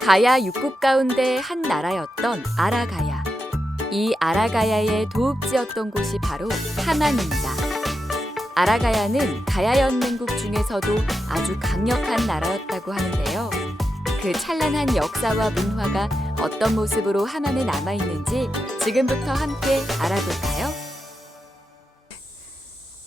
가야 6국 가운데 한 나라였던 아라가야. 이 아라가야의 도읍지였던 곳이 바로 하만입니다. 아라가야는 가야연맹국 중에서도 아주 강력한 나라였다고 하는데요. 그 찬란한 역사와 문화가 어떤 모습으로 하만에 남아있는지 지금부터 함께 알아볼까요?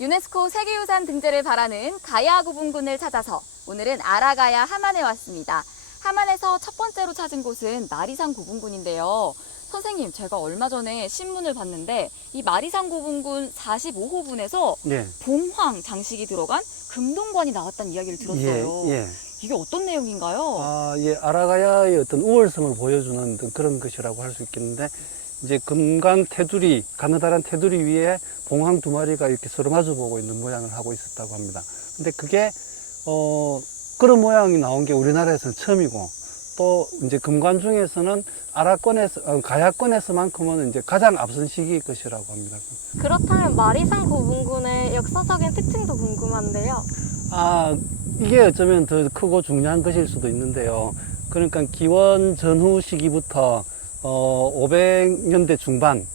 유네스코 세계유산 등재를 바라는 가야 구분군을 찾아서 오늘은 아라가야 하만에 왔습니다. 하만에서 첫 번째로 찾은 곳은 마리산 고분군인데요. 선생님, 제가 얼마 전에 신문을 봤는데 이 마리산 고분군 45호분에서 예. 봉황 장식이 들어간 금동관이 나왔다는 이야기를 들었어요. 예. 이게 어떤 내용인가요? 아라가야의 어떤 우월성을 보여주는 어떤 그런 것이라고 할 수 있겠는데, 이제 금강 테두리, 가느다란 테두리 위에 봉황 두 마리가 이렇게 서로 마주보고 있는 모양을 하고 있었다고 합니다. 근데 그게, 그런 모양이 나온 게 우리나라에서는 처음이고, 또 이제 금관 중에서는 가야권에서만큼은 이제 가장 앞선 시기일 것이라고 합니다. 그렇다면 마리산 고분군의 역사적인 특징도 궁금한데요. 이게 어쩌면 더 크고 중요한 것일 수도 있는데요. 그러니까 기원 전후 시기부터 500년대 중반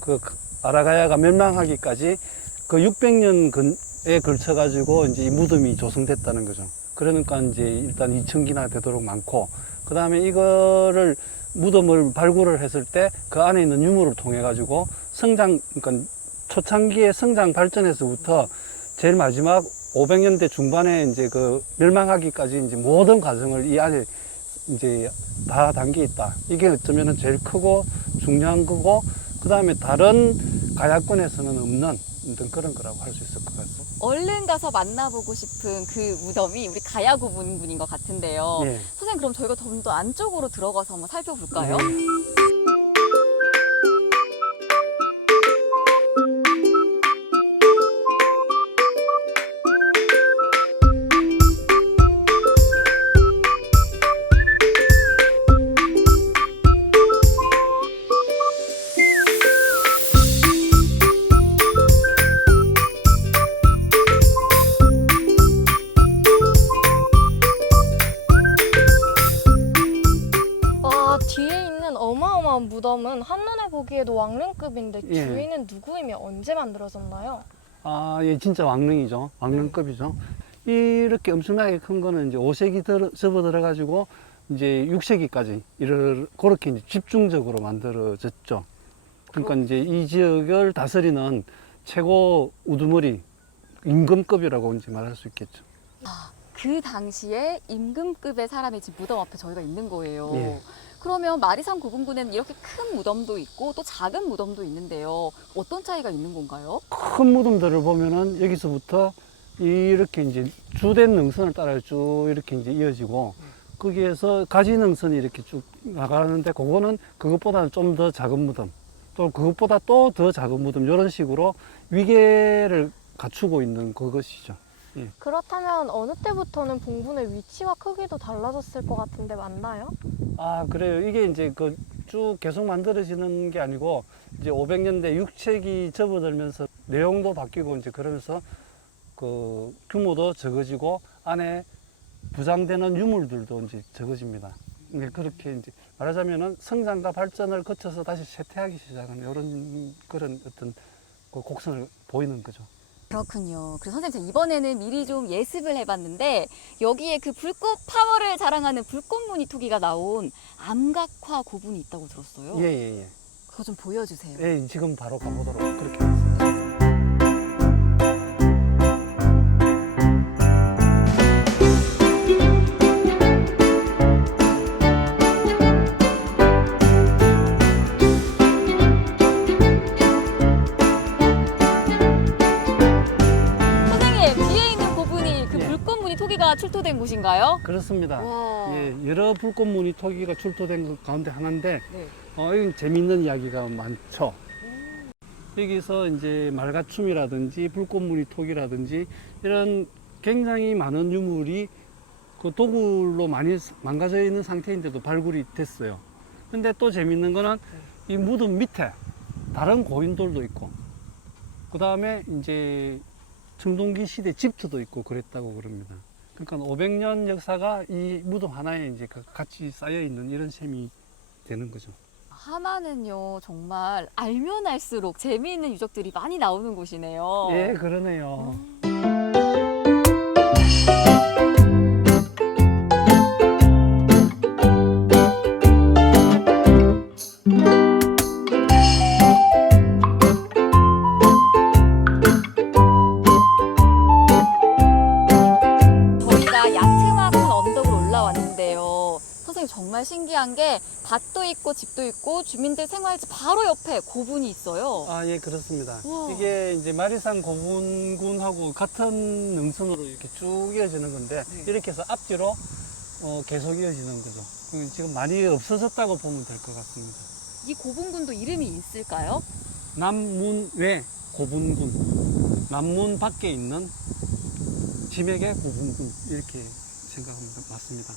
그 아라가야가 멸망하기까지 그 600년에 걸쳐 가지고 이제 이 무덤이 조성됐다는 거죠. 그러니까 이제 일단 2000기나 되도록 많고, 그 다음에 이거를 무덤을 발굴을 했을 때 그 안에 있는 유물을 통해 가지고 그러니까 초창기의 성장 발전에서부터 제일 마지막 500년대 중반에 이제 그 멸망하기까지 이제 모든 과정을 이 안에 이제 다 담겨 있다. 이게 어쩌면은 제일 크고 중요한 거고, 그 다음에 다른 가야권에서는 없는 어떤 그런 거라고 할 수 있을 것 같습니다. 얼른 가서 만나보고 싶은 그 무덤이 우리 가야 구분군인 것 같은데요. 예. 선생님, 그럼 저희가 좀 더 안쪽으로 들어가서 한번 살펴볼까요? 뒤에 있는 어마어마한 무덤은 한눈에 보기에도 왕릉급인데 예. 주인은 누구이며 언제 만들어졌나요? 예, 진짜 왕릉이죠. 왕릉급이죠. 이렇게 엄청나게 큰 거는 이제 5세기 접어 들어가지고 이제 6세기까지 그렇게 이제 집중적으로 만들어졌죠. 그러니까 이제 이 지역을 다스리는 최고 우두머리 임금급이라고 이제 말할 수 있겠죠. 그 당시에 임금급의 사람이 지금 무덤 앞에 저희가 있는 거예요. 예. 그러면 마리산 고분군에는 이렇게 큰 무덤도 있고 또 작은 무덤도 있는데요. 어떤 차이가 있는 건가요? 큰 무덤들을 보면은 여기서부터 이렇게 이제 주된 능선을 따라 쭉 이렇게 이제 이어지고, 거기에서 가지 능선이 이렇게 쭉 나가는데, 그거는 그것보다는 좀 더 작은 무덤, 또 그것보다 또 더 작은 무덤, 이런 식으로 위계를 갖추고 있는 그것이죠. 그렇다면 어느 때부터는 봉분의 위치와 크기도 달라졌을 것 같은데 맞나요? 그래요. 이게 이제 그 쭉 계속 만들어지는 게 아니고, 이제 500년대 6세기 접어들면서 내용도 바뀌고 이제 그러면서 그 규모도 적어지고 안에 부장되는 유물들도 이제 적어집니다. 그렇게 이제 말하자면은 성장과 발전을 거쳐서 다시 쇠퇴하기 시작하는 이런 그런 어떤 그 곡선을 보이는 거죠. 그렇군요. 그래서 선생님, 제가 이번에는 미리 좀 예습을 해봤는데 여기에 그 불꽃 파워를 자랑하는 불꽃무늬 토기가 나온 암각화 고분이 있다고 들었어요. 예. 그거 좀 보여주세요. 예, 지금 바로 가보도록 그렇게 하겠습니다. 출토된 곳인가요? 그렇습니다. 와. 예, 여러 불꽃무늬 토기가 출토된 것 가운데 하나인데, 네. 여기 재미있는 이야기가 많죠. 여기서 이제 말가춤이라든지 불꽃무늬 토기라든지 이런 굉장히 많은 유물이 그 도굴로 많이 망가져 있는 상태인데도 발굴이 됐어요. 근데 또 재밌는 거는 이 무덤 밑에 다른 고인돌도 있고, 그 다음에 이제 청동기 시대 집터도 있고 그랬다고 그럽니다. 그러니까 500년 역사가 이 무덤 하나에 이제 같이 쌓여 있는 이런 셈이 되는 거죠. 함안은요, 정말 알면 알수록 재미있는 유적들이 많이 나오는 곳이네요. 예, 그러네요. 저희가 야트막한 언덕으로 올라왔는데요. 선생님 정말 신기한 게 밭도 있고 집도 있고 주민들 생활지 바로 옆에 고분이 있어요. 아, 예, 그렇습니다. 우와. 이게 이제 마리산 고분군하고 같은 능선으로 이렇게 쭉 이어지는 건데, 네. 이렇게 해서 앞뒤로 계속 이어지는 거죠. 지금 많이 없어졌다고 보면 될 것 같습니다. 이 고분군도 이름이 있을까요? 남문 외 고분군, 남문 밖에 있는 지맥의 고분군, 이렇게 생각하면 맞습니다.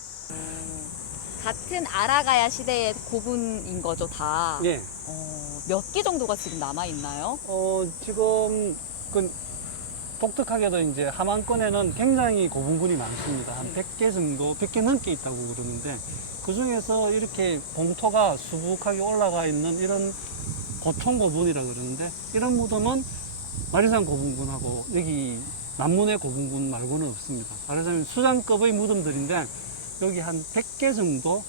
같은 아라가야 시대의 고분인 거죠, 다. 예. 몇 개 정도가 지금 남아 있나요? 지금 독특하게도 이제 함안권에는 굉장히 고분군이 많습니다. 한 100개 정도, 100개 넘게 있다고 그러는데, 그 중에서 이렇게 봉토가 수북하게 올라가 있는 이런 고통고분이라 그러는데, 이런 무덤은 마리산 고분군하고 여기 남문의 고분군 말고는 없습니다. 말하자면 수장급의 무덤들인데, 여기 한 100개 정도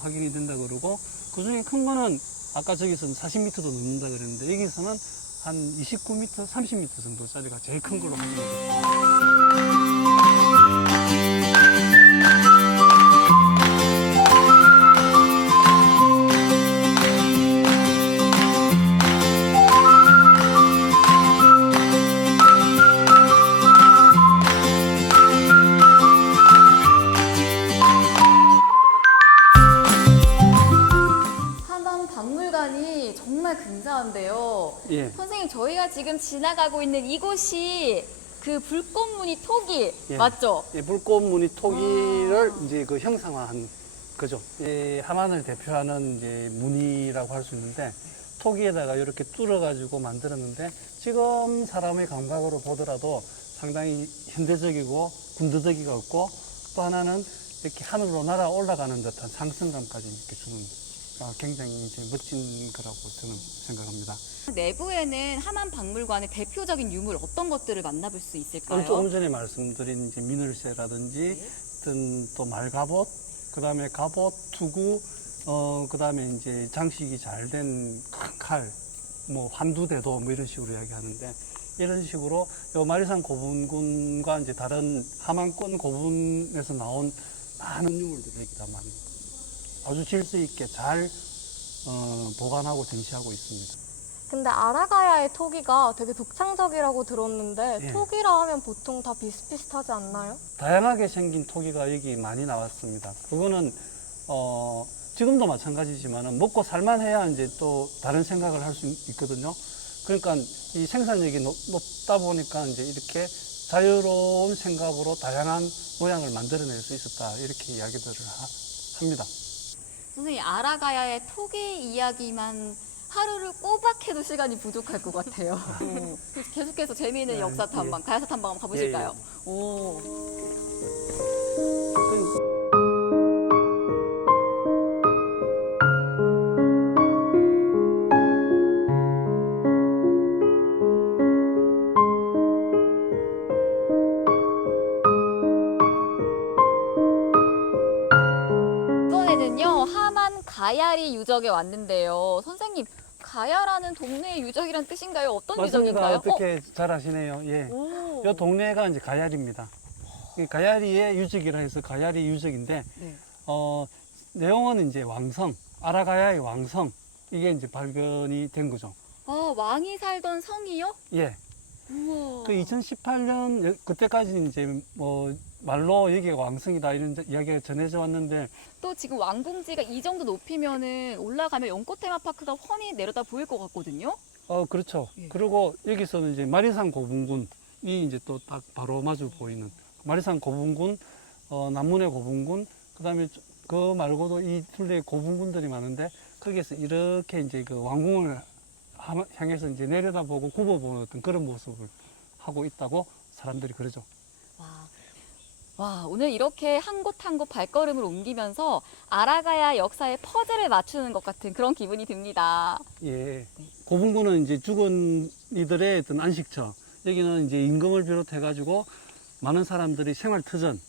확인이 된다 그러고, 그 중에 큰 거는 아까 저기서는 40m도 넘는다 그랬는데, 여기서는 한 29m, 30m 정도짜리가 제일 큰 걸로 확인이 됐습니다. 함안박물관이 정말 근사한데요. 예. 선생님, 저희가 지금 지나가고 있는 이곳이 그 불꽃무늬 토기 예. 맞죠? 예, 불꽃무늬 토기를 이제 그 형상화한 거죠. 예, 함안을 대표하는 이제 무늬라고 할 수 있는데, 토기에다가 이렇게 뚫어가지고 만들었는데, 지금 사람의 감각으로 보더라도 상당히 현대적이고 군더더기가 없고, 또 하나는 이렇게 하늘로 날아 올라가는 듯한 상승감까지 이렇게 주는 굉장히 이제 멋진 거라고 저는 생각합니다. 내부에는 함안박물관의 대표적인 유물 어떤 것들을 만나볼 수 있을까요? 조금 전에 말씀드린 이제 미늘쇠라든지 어떤 또 말갑옷, 그 다음에 갑옷, 투구, 그 다음에 이제 장식이 잘 된 칼, 뭐 환두대도 뭐 이런 식으로 이야기하는데, 이런 식으로 요 마리산 고분군과 이제 다른 함안권 고분에서 나온 많은 유물들을 여기 담아 아주 질서 있게 잘 보관하고 전시하고 있습니다. 근데 아라가야의 토기가 되게 독창적이라고 들었는데 예. 토기라 하면 보통 다 비슷비슷하지 않나요? 다양하게 생긴 토기가 여기 많이 나왔습니다. 그거는 지금도 마찬가지지만 먹고 살만해야 이제 또 다른 생각을 할 수 있거든요. 그러니까 이 생산력이 높다 보니까 이제 이렇게 자유로운 생각으로 다양한 모양을 만들어낼 수 있었다, 이렇게 이야기들을 합니다. 선생님, 아라가야의 토기 이야기만 하루를 꼬박 해도 시간이 부족할 것 같아요. 그래서 계속해서 재미있는 네, 역사 탐방, 가야사 탐방 한번 가보실까요? 예, 오. 이번에는요, 함안 가야리 유적에 왔는데요. 선생님, 가야라는 동네의 유적이란 뜻인가요? 어떤 맞습니다. 유적인가요? 어떻게 잘 아시네요. 예. 오. 이 동네가 이제 가야리입니다. 이 가야리의 유적이라 해서 가야리 유적인데, 네. 내용은 이제 왕성, 아라가야의 왕성, 이게 이제 발견이 된 거죠. 아, 왕이 살던 성이요? 예. 우와. 그 2018년 그때까지 이제 뭐 말로 여기가 왕성이다 이런 이야기가 전해져 왔는데, 또 지금 왕궁지가 이 정도 높이면은 올라가면 연꽃 테마파크가 훤히 내려다 보일 것 같거든요. 그렇죠. 예. 그리고 여기서는 이제 마리산 고분군이 이제 또 딱 바로 마주 보이는 마리산 고분군 남문의 고분군, 그다음에 그 말고도 이 둘레에 고분군들이 많은데 거기에서 이렇게 이제 그 왕궁을 향해서 이제 내려다보고 굽어보는 어떤 그런 모습을 하고 있다고 사람들이 그러죠. 와, 오늘 이렇게 한 곳 한 곳 발걸음을 옮기면서 아라가야 역사의 퍼즐을 맞추는 것 같은 그런 기분이 듭니다. 예. 고분군은 이제 죽은 이들의 어떤 안식처. 여기는 이제 임금을 비롯해가지고 많은 사람들이 생활터전.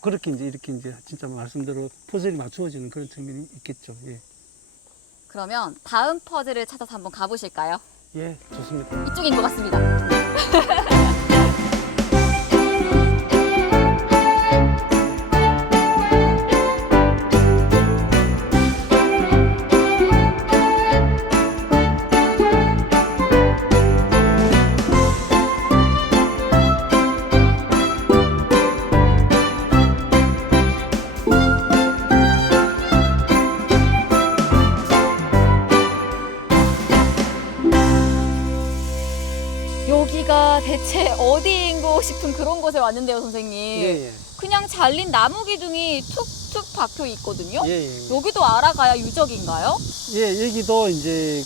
그렇게 이제 이렇게 이제 진짜 말씀대로 퍼즐이 맞추어지는 그런 측면이 있겠죠. 예. 그러면 다음 퍼즐을 찾아서 한번 가보실까요? 예, 좋습니다. 이쪽인 것 같습니다. 여기가 대체 어디인고 싶은 그런 곳에 왔는데요, 선생님. 예, 예. 그냥 잘린 나무 기둥이 툭툭 박혀 있거든요. 예, 예. 여기도 아라가야 유적인가요? 예, 여기도 이제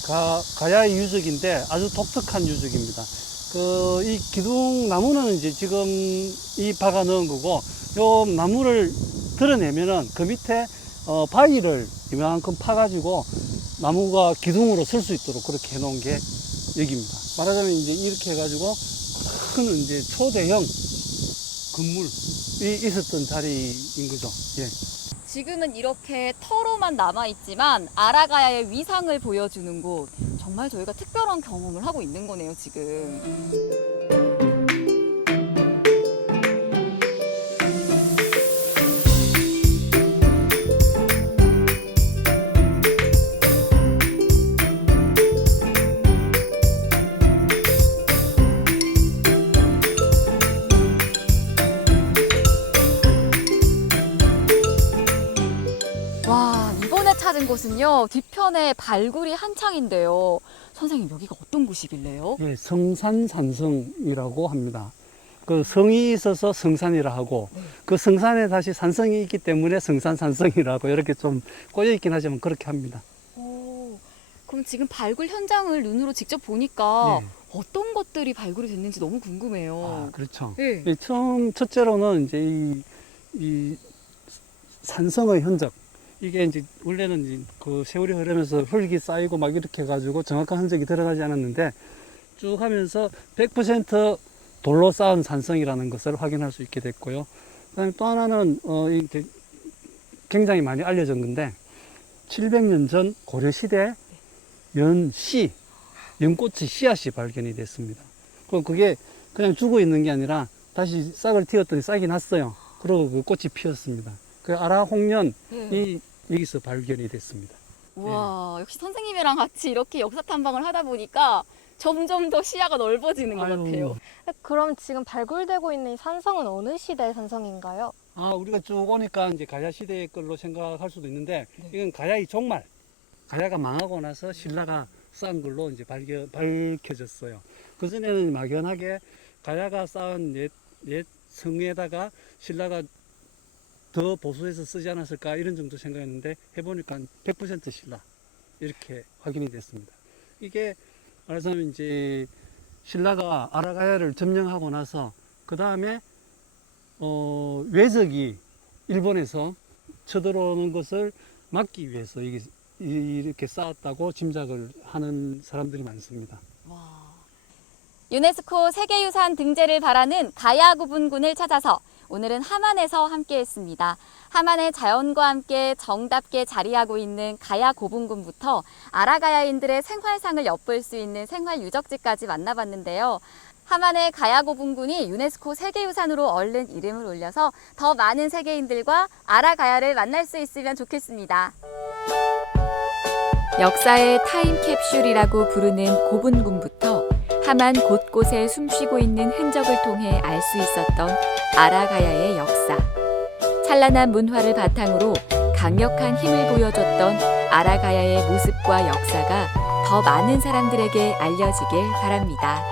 가야의 유적인데 아주 독특한 유적입니다. 이 기둥 나무는 이제 지금 이 박아 넣은 거고, 요 나무를 드러내면은 그 밑에 바위를 이만큼 파가지고 나무가 기둥으로 설 수 있도록 그렇게 해놓은 게 여기입니다. 말하자면 이제 이렇게 해가지고 큰 이제 초대형 건물이 있었던 자리인 거죠. 예. 지금은 이렇게 터로만 남아있지만 아라가야의 위상을 보여주는 곳. 정말 저희가 특별한 경험을 하고 있는 거네요, 지금. 와, 이번에 찾은 곳은요, 뒤편에 발굴이 한창인데요. 선생님, 여기가 어떤 곳이길래요? 예, 성산산성이라고 합니다. 그 성이 있어서 성산이라 하고, 그 성산에 다시 산성이 있기 때문에 성산산성이라고 이렇게 좀 꼬여있긴 하지만 그렇게 합니다. 오, 그럼 지금 발굴 현장을 눈으로 직접 보니까 예. 어떤 것들이 발굴이 됐는지 너무 궁금해요. 아, 그렇죠. 예. 예, 첫째로는 이제 이 산성의 흔적. 이게 이제 원래는 이제 그 세월이 흐르면서 흙이 쌓이고 막 이렇게 해가지고 정확한 흔적이 드러나지 않았는데 쭉 하면서 100% 돌로 쌓은 산성이라는 것을 확인할 수 있게 됐고요. 그다음에 또 하나는 이게 굉장히 많이 알려진 건데 700년 전 고려 시대 연꽃의 씨앗이 발견이 됐습니다. 그럼 그게 그냥 죽어 있는 게 아니라 다시 싹을 틔웠더니 싹이 났어요. 그리고 그 꽃이 피었습니다. 그 아라홍련이 여기서 발견이 됐습니다. 우와, 역시 선생님이랑 같이 이렇게 역사 탐방을 하다 보니까 점점 더 시야가 넓어지는 것 같아요. 그럼 지금 발굴되고 있는 이 산성은 어느 시대의 산성인가요? 우리가 쭉 오니까 이제 가야 시대의 걸로 생각할 수도 있는데, 이건 가야의 종말. 가야가 망하고 나서 신라가 쌓은 걸로 이제 밝혀졌어요. 그전에는 막연하게 가야가 쌓은 옛 성에다가 신라가 더 보수해서 쓰지 않았을까 이런 정도 생각했는데 해보니까 100% 신라 이렇게 확인이 됐습니다. 이게 말하자면 이제 신라가 아라가야를 점령하고 나서 그 다음에 외적이 일본에서 쳐들어오는 것을 막기 위해서 이렇게 쌓았다고 짐작을 하는 사람들이 많습니다. 유네스코 세계유산 등재를 바라는 가야 구분군을 찾아서 오늘은 함안에서 함께했습니다. 함안의 자연과 함께 정답게 자리하고 있는 가야 고분군부터 아라가야인들의 생활상을 엿볼 수 있는 생활유적지까지 만나봤는데요. 함안의 가야 고분군이 유네스코 세계유산으로 얼른 이름을 올려서 더 많은 세계인들과 아라가야를 만날 수 있으면 좋겠습니다. 역사의 타임캡슐이라고 부르는 고분군부터 함안 곳곳에 숨쉬고 있는 흔적을 통해 알 수 있었던 아라가야의 역사. 찬란한 문화를 바탕으로 강력한 힘을 보여줬던 아라가야의 모습과 역사가 더 많은 사람들에게 알려지길 바랍니다.